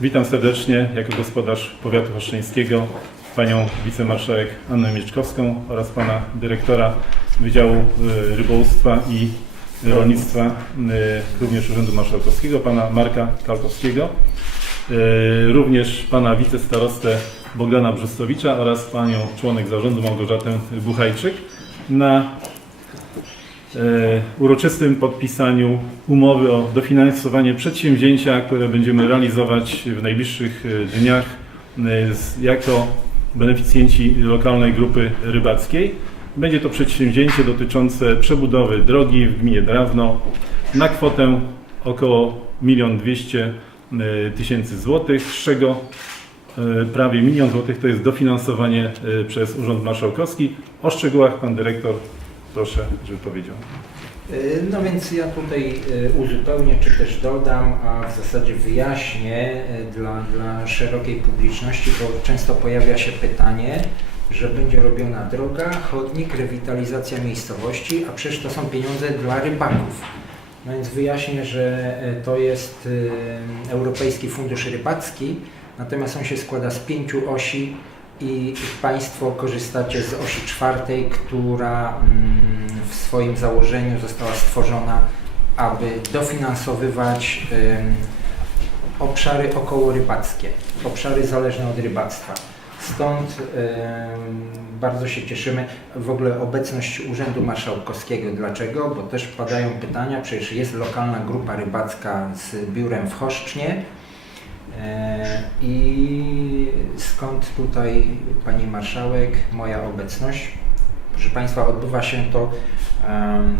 Witam serdecznie jako gospodarz powiatu choszczyńskiego panią wicemarszałek Annę Mieczkowską oraz pana dyrektora Wydziału y, Rybołówstwa i Rolnictwa y, również Urzędu Marszałkowskiego, pana Marka Kalkowskiego, y, również pana wicestarostę Bogdana Brzustowicza oraz panią członek zarządu Małgorzatę Buchajczyk. Na uroczystym podpisaniu umowy o dofinansowanie przedsięwzięcia, które będziemy realizować w najbliższych e, dniach e, jako beneficjenci lokalnej grupy rybackiej. Będzie to przedsięwzięcie dotyczące przebudowy drogi w gminie Drawno na kwotę około 1 200 000 tysięcy złotych, z czego e, prawie milion złotych to jest dofinansowanie e, przez Urząd Marszałkowski. O szczegółach pan dyrektor proszę, żeby powiedział. Y, No więc ja tutaj y, uzupełnię, czy też dodam, a w zasadzie wyjaśnię y, dla, dla szerokiej publiczności, bo często pojawia się pytanie, że będzie robiona droga, chodnik, rewitalizacja miejscowości, a przecież to są pieniądze dla rybaków. No więc wyjaśnię, że to jest Europejski Fundusz Rybacki, natomiast on się składa z pięciu osi i Państwo korzystacie z osi czwartej, która mm, w swoim założeniu została stworzona, aby dofinansowywać obszary okołorybackie, obszary zależne od rybactwa. Stąd bardzo się cieszymy w ogóle obecność Urzędu Marszałkowskiego. Dlaczego? Bo też padają pytania, przecież jest lokalna grupa rybacka z biurem w Choszcznie, I skąd tutaj Pani Marszałek, moja obecność? Proszę Państwa, odbywa się to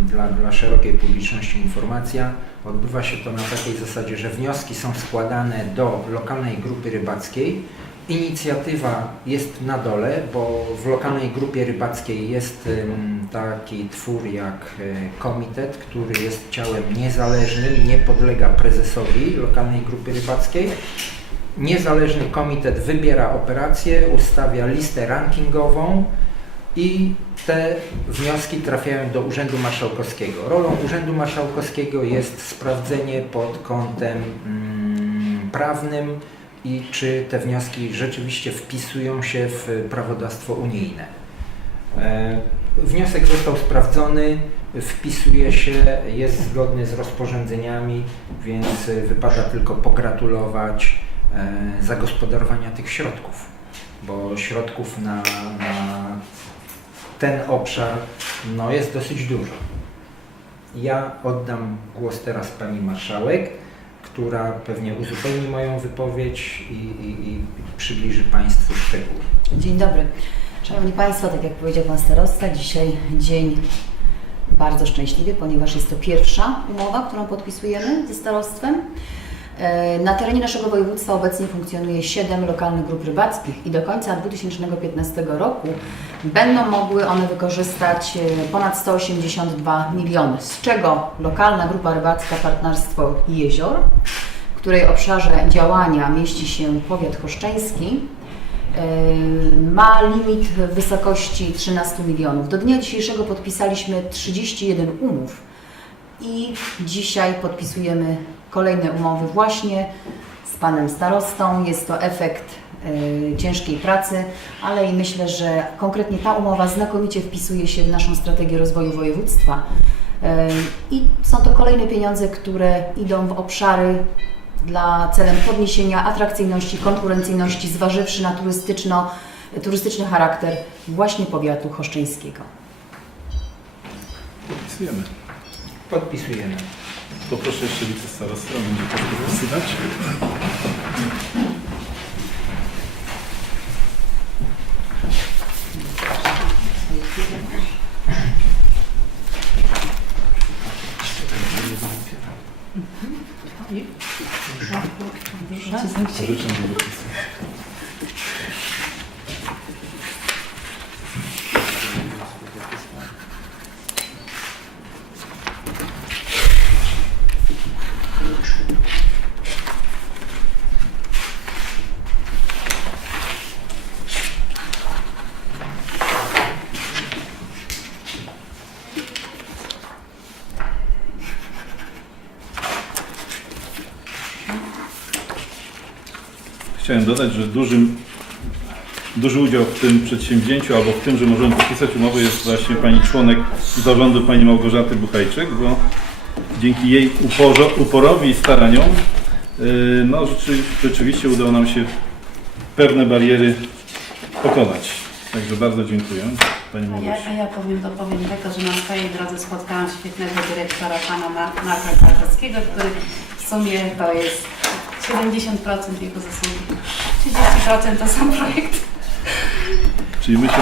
dla, dla szerokiej publiczności informacja. Odbywa się to na takiej zasadzie, że wnioski są składane do lokalnej grupy rybackiej. Inicjatywa jest na dole, bo w lokalnej grupie rybackiej jest taki twór jak e, komitet, który jest ciałem niezależnym, nie podlega prezesowi lokalnej grupy rybackiej. Niezależny komitet wybiera operację, ustawia listę rankingową i te wnioski trafiają do Urzędu Marszałkowskiego. Rolą Urzędu Marszałkowskiego jest sprawdzenie pod kątem mm, prawnym i czy te wnioski rzeczywiście wpisują się w prawodawstwo unijne. E, Wniosek został sprawdzony, wpisuje się, jest zgodny z rozporządzeniami, więc wypada tylko pogratulować e, zagospodarowania tych środków, bo środków na, na ten obszar no, jest dosyć dużo. Ja oddam głos teraz Pani Marszałek, która pewnie uzupełni moją wypowiedź i, i, i przybliży Państwu szczegóły. Dzień dobry. Szanowni Państwo, tak jak powiedział Pan Starosta, dzisiaj dzień bardzo szczęśliwy, ponieważ jest to pierwsza umowa, którą podpisujemy ze starostwem. E, Na terenie naszego województwa obecnie funkcjonuje 7 lokalnych grup rybackich i do końca 2015 roku będą mogły one wykorzystać e, ponad 182 miliony, z czego lokalna grupa rybacka Partnerstwo Jezior, w której obszarze działania mieści się powiat choszczeński, Yy, ma limit w wysokości 13 milionów. Do dnia dzisiejszego podpisaliśmy 31 umów i dzisiaj podpisujemy kolejne umowy właśnie z panem starostą. Jest to efekt yy, ciężkiej pracy, ale i myślę, że konkretnie ta umowa znakomicie wpisuje się w naszą strategię rozwoju województwa. Yy, I są to kolejne pieniądze, które idą w obszary dla celem podniesienia atrakcyjności, konkurencyjności, zważywszy na turystyczno, turystyczny charakter właśnie powiatu choszczyńskiego. Podpisujemy. Podpisujemy. Poproszę jeszcze wicestarostę, on będzie podpisywać. Życzę. Chciałem dodać, że dużym, duży udział w tym przedsięwzięciu albo w tym, że możemy podpisać umowę jest właśnie pani członek zarządu, pani Małgorzaty Buchajczyk, bo dzięki jej uporze, uporowi i staraniom yy, no, rzeczy, rzeczywiście udało nam się pewne bariery pokonać. Także bardzo dziękuję Pani A ja, a ja powiem, dopowiem tego, że na swojej drodze spotkałam świetnego dyrektora, pana Mar- Marka Karkowskiego, który w sumie to jest 70% jego zasługi. 30% to sam projekt. Czyli my się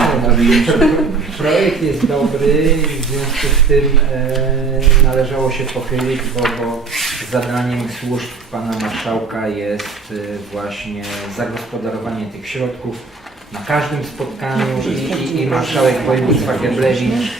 Projekt jest dobry i w związku z tym e, należało się pochylić, bo, bo zadaniem służb pana marszałka jest e, właśnie zagospodarowanie tych środków na każdym spotkaniu i, i, i marszałek województwa Geblewicz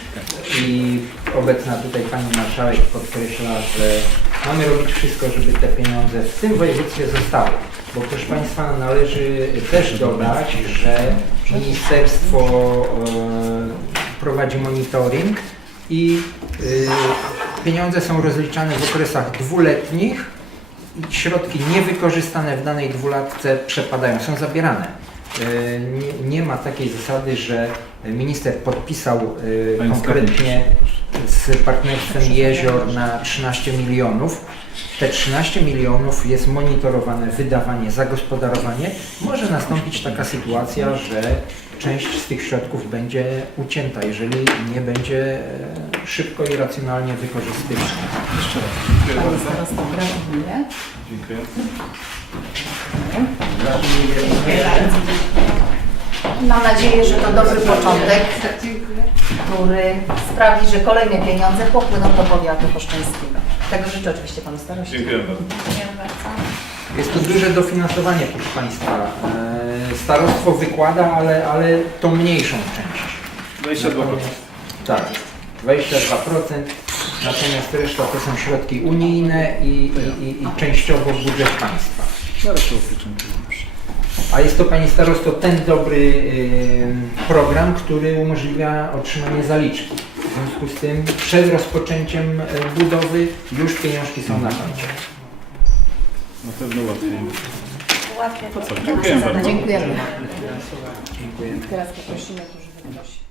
i obecna tutaj pani marszałek podkreśla, że mamy robić wszystko, żeby te pieniądze w tym województwie zostały. Bo proszę Państwa należy też dodać, że ministerstwo e, prowadzi monitoring i e, pieniądze są rozliczane w okresach dwuletnich i środki niewykorzystane w danej dwulatce przepadają, są zabierane. E, Nie, nie ma takiej zasady, że minister podpisał Pani konkretnie z partnerstwem jezior na 13 milionów. Te 13 milionów jest monitorowane wydawanie, zagospodarowanie. Może nastąpić taka sytuacja, że część z tych środków będzie ucięta, jeżeli nie będzie e, szybko i racjonalnie wykorzystywana. jeszcze raz. Dziękuję Pani bardzo. gratuluję. Dziękuję. Mam nadzieję, że to dobry początek, który sprawi, że kolejne pieniądze popłyną do powiatu poszczeńskiego. Tego życzę oczywiście Panu staroście. Dziękuję bardzo. Jest to duże dofinansowanie, proszę Państwa. E, Starostwo wykłada, ale, ale tą mniejszą część. 22%. Tak, 22%, natomiast reszta to są środki unijne i, i, i, i częściowo budżet państwa. Zaraz to upieczętuję. A jest to, Panie Starosto, ten dobry y, program, który umożliwia otrzymanie zaliczki. W związku z tym przed rozpoczęciem y, budowy już pieniążki są na koncie. Na pewno łatwiej. Łatwiej. To co? Dziękuję bardzo. Dziękujemy. Dziękuję. Teraz poprosimy, którzy wyprosi.